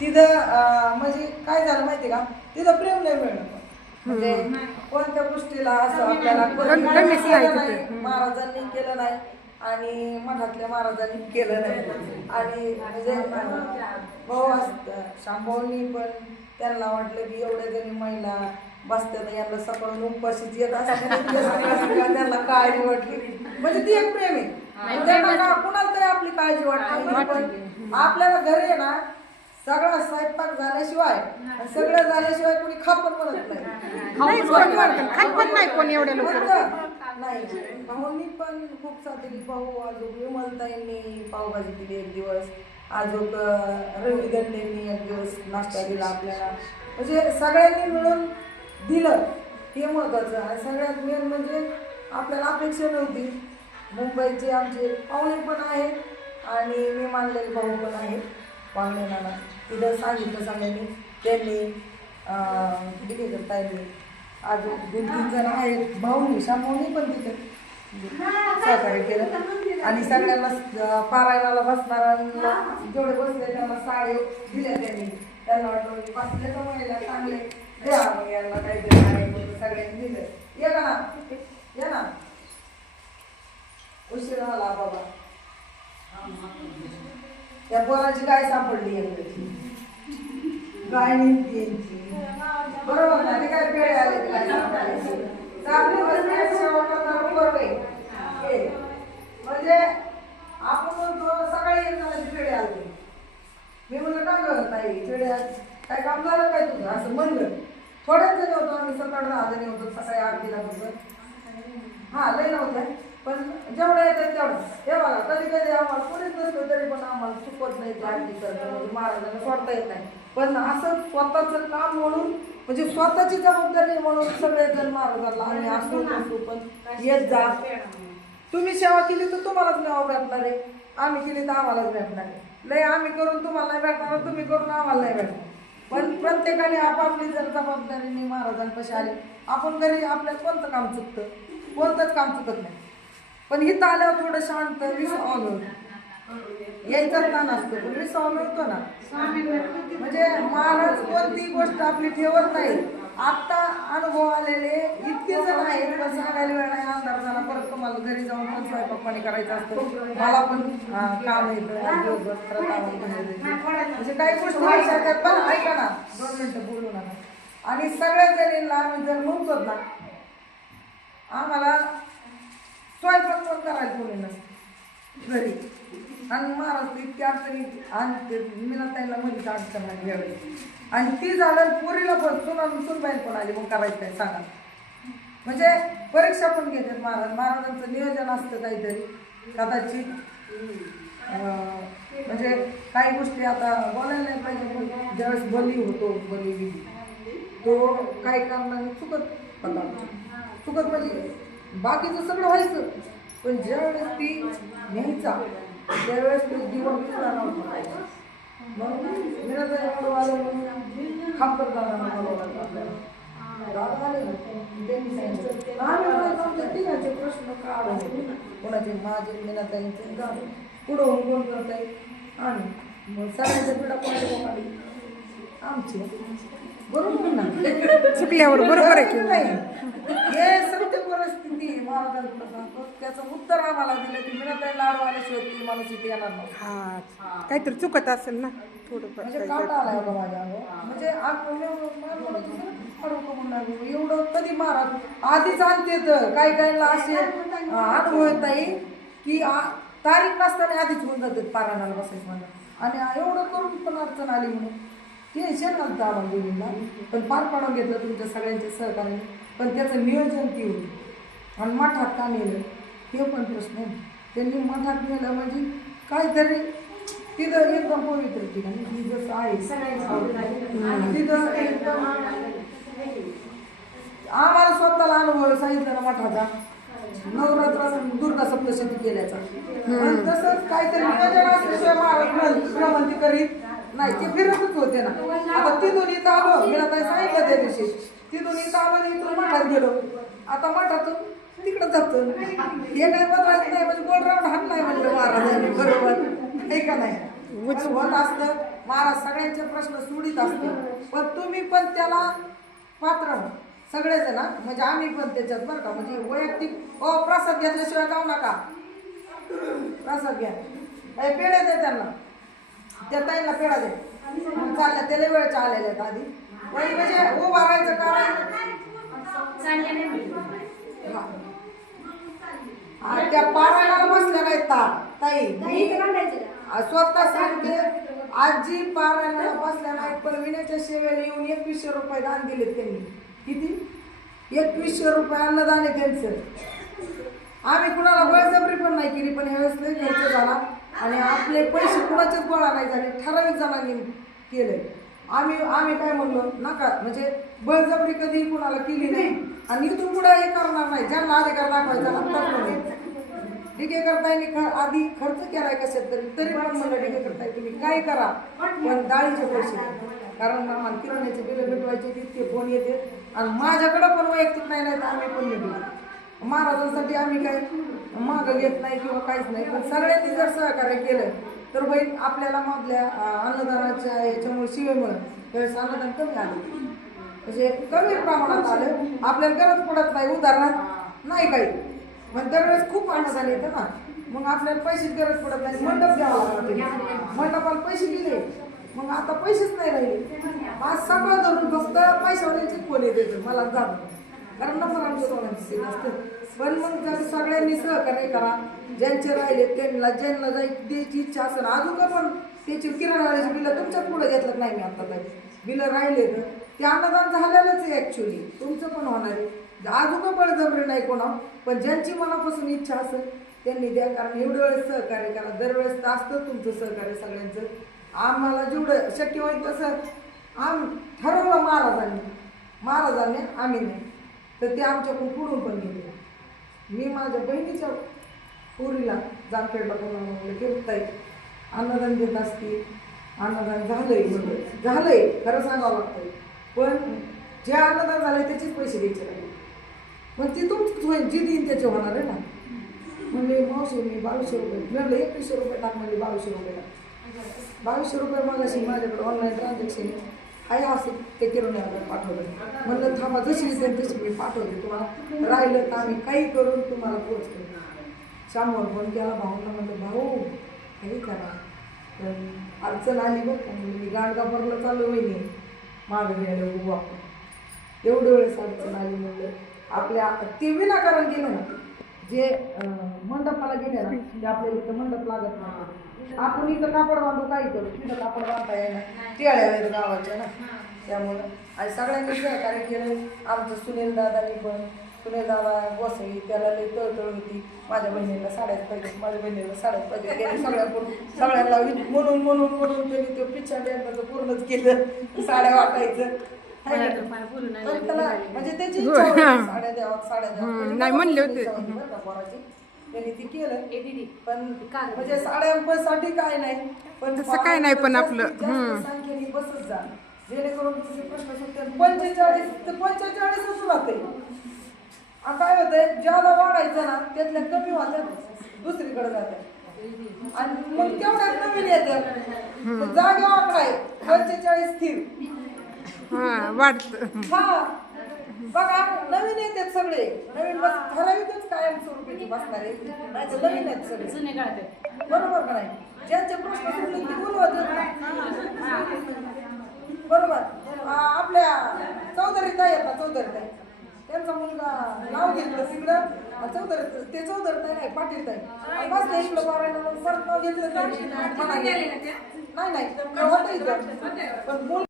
तिथं म्हणजे काय झालं माहिती का, तिथं प्रेम नाही मिळलं. म्हणजे कोणत्या गोष्टीला असं आपल्याला केलं नाही, महाराजांनी केलं नाही आणि मठातल्या महाराजांनी केलं नाही. आणि म्हणजे भाऊ शांभाऊनी पण त्यांना वाटलं की एवढ्या जणी महिला बसत्यात, यांना सकाळून उपाशीच येत असते त्यांना काळजी वाटली. म्हणजे ती एक प्रेम आहे. त्यांना कुणाला तरी आपली काळजी वाटते. पण आपल्याला घरी आहे ना, सगळा स्वयंपाक झाल्याशिवाय सगळं झाल्याशिवाय कोणी खापण म्हणत नाही कोणी एवढ्या लोक नाही. भाऊंनी पण खूप साथ दिली. भाऊ अजून विमलताईंनी पावभाजी दिली एक दिवस, अजून रवी दंडेंनी एक दिवस नाश्ता दिला आपल्याला. म्हणजे सगळ्यांनी मिळून दिलं हे महत्वाचं. आणि सगळ्यात मेन म्हणजे आपल्याला अपेक्षा नव्हती. मुंबईचे आमचे पाहुणे पण आहेत आणि मी मानलेले भाऊ पण आहेत पाहुण्याला. तिथं सांगितलं सगळ्यांनी, त्यांनी दिली ताईंनी, अजून 2-3 जण आहेत भाऊनी शांभाऊनी पण तिथे सहकार्य केलं. आणि सगळ्यांना पारायणाला बसणाऱ्यांना जेवढे बसले त्यांना साडी दिल्या त्यांनी. त्यांना वाटलं की बसले तर महिला चांगले द्या, मग यांना काहीतरी आहे सगळ्यांनी दिलं. ये का ना, या ना, उशीर झाला बाबा. त्या पोराची गाय सापडली यांची, गाय निघती बरोबर ना. ते काय पेढे आले काय सापडायचे सेवा करणारा पोरग आहे. म्हणजे आपण म्हणतो सकाळी एक पेढे आले, मी म्हणलं का गं ताई पेढे काय काम झालं काय तुझं असं म्हणलं. थोड्याच जणी होतो आम्ही, 7-8-10 जणी होतो सकाळी आरतीला होतो. हा लय नव्हतं पण जेवढं येतात तेवढं. हे बघा कधी कधी आम्हाला कोणीच नसतं तरी पण आम्हाला चुकत नाही आरती करणं. म्हणजे महाराजांना सोडता येत नाही, पण असं स्वतःचं काम म्हणून म्हणजे स्वतःची जबाबदारी म्हणून सगळेजण महाराजांना आम्ही असू पण येत जा. तुम्ही सेवा केली तर तुम्हालाच नाव भेटणार आहे, आम्ही केली तर आम्हालाच भेटणार आहे. लय आम्ही करून तुम्हाला नाही भेटणार, तुम्ही करून आम्हाला नाही भेटणार. पण प्रत्येकाने आपापली जर जबाबदारीने महाराजांपाशी आले. आपण घरी आपल्याला कोणतं काम चुकतं, कोणतंच काम चुकत नाही. पण इथं आल्यावर थोडं शांत विसावा मिळतो. यायचाच ताण असतो पण विसावा मिळतो ना. म्हणजे महाराज कोणती गोष्ट आपली ठेवत नाही. आता अनुभव आलेले इतके जण आहेत, पण सांगायला वेळ नाही. अंधार झाला परत तुम्हाला घरी जाऊन पण स्वयंपाक पाणी करायचं असतं. मला पण काम येतं म्हणजे काही गोष्टी आहेत. पण ऐका ना, 2 मिनिटं बोलू नका. आणि सगळ्या जणींना आम्ही जर म्हणतो ना, आम्हाला स्वयंपाक पण करायला कोणी नसतं घरी. आणि महाराज इतकी अडचणी आणि मीनाताईला मध्येच अडचण आली यावेळी. आणि ती झालं पुरीला पण सुनबाई पण आली. मग करायचं काय सांगा. म्हणजे परीक्षा पण घेतात महाराज. महाराजांचं नियोजन असतं काहीतरी कदाचित. म्हणजे काही गोष्टी आता बोलायला नाही पाहिजे, पण ज्यावेळेस बली होतो बली तो काही कारणाने चुकत होता. चुकत म्हणजे बाकीचं सगळं व्हायचं, पण ज्यावेळेस ती न्यायचा त्यावेळेस तो जीवन विसरला नव्हता. मग मीनाताई आलं म्हणून खापरदारांना बोलवलं आपल्याला. दादा आले त्यांनी सांगितलं आम्ही तिघांचे प्रश्न काढून कोणाचे माझे मीनाताईंचे झाले पुढं कोण करता येईल. आणि मग सगळ्यांच्या पिढा कोणाची काढली आमची. बरोबर ना, चुकल्यावर बरोबर आहे की नाही. हे सत्य परिस्थिती महाराजांकडे सांगतो. त्याचं उत्तर आम्हाला दिलं की मीनाताई लाडू आल्याशिवाय ती माणूस इथे येणार नाही. हा काहीतरी चुकत असेल ना थोडं. म्हणजे काटा आलाय बघा माझ्या अंगावर. म्हणजे एवढं कधी महाराज आधीच आणते तर काही काहीला असे अनुभव येत आहे की तारीख नसताना आधीच होऊन जातात पारायणाला बसायचं म्हणून. आणि एवढं करून पण अडचण आली म्हणून टेन्शन नव्हतं आम्हाला दोघींना. पण पार पाडून घेतलं तुमच्या सगळ्यांच्या सहकार्याने. पण त्याचं नियोजन ती होती. आणि मठात का नेलं हे पण प्रश्न आहे. त्यांनी मठात नेलं म्हणजे काहीतरी तिथं एकदम पवित्र ठिकाणी ही जसं आहे तिथं एकदम. आम्हाला स्वतःला अनुभव सांगितलं ना मठाचा नवरात्रात दुर्गा सप्तशती केल्याचा. तसंच काहीतरी नियोजन असल्याशिवाय महाराज भ्रमंती करीत नाही. ते फिरतच होते ना. आता तिथून इथं आलो, मी आता सांगितलं त्या दिवशी, तिथून इथं आलो इथून मठात गेलो. आता मठातून तिकडं जातो. हे काय बदलायचं नाही म्हणजे गोल राऊंड हात नाही म्हणलं महाराजांनी. बरोबर आहे का नाही. होत असतं महाराज सगळ्यांचे प्रश्न सोडित असते, पण तुम्ही पण त्याला पात्र सगळेजण ना, म्हणजे आम्ही पण त्याच्यात बरं का, म्हणजे वैयक्तिक प्रसाद घेतल्याशिवाय जाऊ नका. प्रसाद घ्या, पेढे दे त्यांना, त्या ताईला पेढा दे. चालल्या त्याला वेळच्या आलेल्या आहेत आधी, म्हणजे उभा राहायचं कारण त्या पारायणाला बसल्या नाहीत ताई. मी स्वतः सांगते, आजी पारायणाला बसल्या नाहीत, पण विण्याच्या सेवेला येऊन 2100 रुपये दान दिलेत त्यांनी. किती? 2100 रुपये अन्नदान आहे त्यांचं. आम्ही कुणाला बळजबरी पण नाही केली, पण ह्यावेळेस लई खर्च झाला आणि आपले पैसे कुणाचेच गोळा नाही झाले, ठराविक जणांनी केले. आम्ही काय म्हणलो नका, म्हणजे बळजबरी कधी कुणाला केली नाही आणि इथून पुढे हे करणार नाही. ज्यांना अधिकार दाखवायचा नाही डिके करताय आधी खर्च केलाय कशात तरी पण म्हणलं डिके करताय तुम्ही काय करा, पण डाळीचे पैसे, कारण आम्हाला किराण्याचे बिलं भेटवायचे तितके फोन येते आणि माझ्याकडं पण वैयक्तिक नाही तर आम्ही पण नाही दिले. महाराजांसाठी आम्ही काही मागं घेत नाही किंवा काहीच नाही, पण सगळ्यांनी जर सहकार्य केलं तर बहीण आपल्याला मधल्या अन्नदानाच्या याच्यामुळे शिवेमुळे त्यावेळेस अन्नदान कमी आलं, म्हणजे कमी प्रमाणात आलं. आपल्याला गरज पडत नाही, उदाहरणार्थ नाही काही, मग दरवेळेस खूप अन्नदान येतं ना, मग आपल्याला पैसेच गरज पडत नाही. मंडप द्यावा लागतो, मंडपाला पैसे दिले, मग आता पैसेच नाही राहिले. आज सगळं धरून फक्त पैशावाल्यांचे फोन येते मला जात, कारण नंबर आमच्या सोन्याचे असतं. पण मग जर सगळ्यांनी सहकार्य करा, ज्यांचे राहिले त्यांना ज्यांना द्यायची इच्छा असेल, अजून का पण त्याची किराणावाल्याची बिलं तुमच्या पुढे घेतलं नाही मी आता काही बिलं राहिले तर ते अन्नदान झालेलंच आहे ॲक्च्युली, तुमचं पण होणार आहे. अजून का बळजबरी नाही कोणा, पण ज्यांची मनापासून इच्छा असेल त्यांनी द्या, कारण एवढं वेळेस सहकार्य करा. दरवेळेस तर असतं तुमचं सहकार्य सगळ्यांचं. आम्हाला जेवढं शक्य होईल तसं ठरवलं महाराजांनी आम्ही नाही, तर ते आमच्याकडून पुढून पण गेले. मी माझ्या बहिणीच्या पोरीला जामखेडला म्हणलं की ताई अन्नदान देत असते, अन्नदान झालंय खरं सांगावं लागतंय, पण जे अन्नदान झालंय त्याचेच पैसे द्यायचे नाही, मग ती तुमचंच होईल, जी देईन त्याचे होणार आहे ना. म्हणजे मावशी मी 2200 रुपये म्हणलं 2100 रुपये टाक, म्हणजे 2200 रुपये टाक. 2200 रुपये मागाशी माझ्याकडे ऑनलाईन ट्रान्झॅक्शन आहे, असं ते किराण्याला पाठवलं. म्हणलं थांबा, जशी दिसेल तशी मी पाठवते तुम्हाला, राहिलं तर आम्ही काही करून तुम्हाला पोचतो. शामवर फोन केला भाऊंना, म्हणलं भाऊ काही करा, पण अडचण आली बघ, मी गाणगापूरला चालू होईन मागं घ्यायला उभा, एवढ्या वेळेस अडचण आली. म्हणलं आपल्या ते विनाकारण गेलं ना, जे मंडपाला गेले ना ते आपल्याला इथं मंडप लागत नाही. आपण इथं कापड बांधू काही करू, तिथं कापड बांधता येणार टेळ्या आहेत गावाच्या ना, त्यामुळं आणि सगळ्यांनी सहकार्य केलं. आमचं सुनील दादानी पण, सुनील दादा गोसाई त्याला लई तळतळ होती, माझ्या बहिणीला साड्याच पाहिजे, माझ्या बहिणीला साड्याच पाहिजे, त्याने सगळ्यांना म्हणून त्यांनी तो पिच्छा बँकाचं पूर्णच केलं, साड्या वाटायचं. पण त्याला म्हणजे त्याची इच्छा होती, साड्या द्यावा नाही म्हणले होते त्यांनी ती केलं. पण म्हणजे साड्यांसाठी काय नाही, पण तसं काय नाही, पण आपलं संख्येने बसत जा, जेणेकरून तुमचे प्रश्न सुटते. 45 ते 45च राहते. काय होतंय, ज्याला वाढायचं ना त्यातल्या कमी होतात, दुसरीकडे जातात आणि मग तेवढ्यात नवीन येतात. जागे आकडा आहे 45 स्थिर वाढत. हा बघा, नवीन येतात सगळे, नवीन बस ठराविकच कायम स्वरूपाची बसणार आहे, नाही तर नवीन आहेत सगळे, बरोबर का नाही. ज्यांचे प्रश्न सुटले ते बोलवत बरोबर. आपल्या चौधरी ताई आहेत ना, चौधरी ताई त्यांचा मुलगा नाव घेतलं तिकडं, चौधरी ताई नाही पाटील ताई बस नाही इकडं परत नाव घेतलं नाही, होतं इथं पण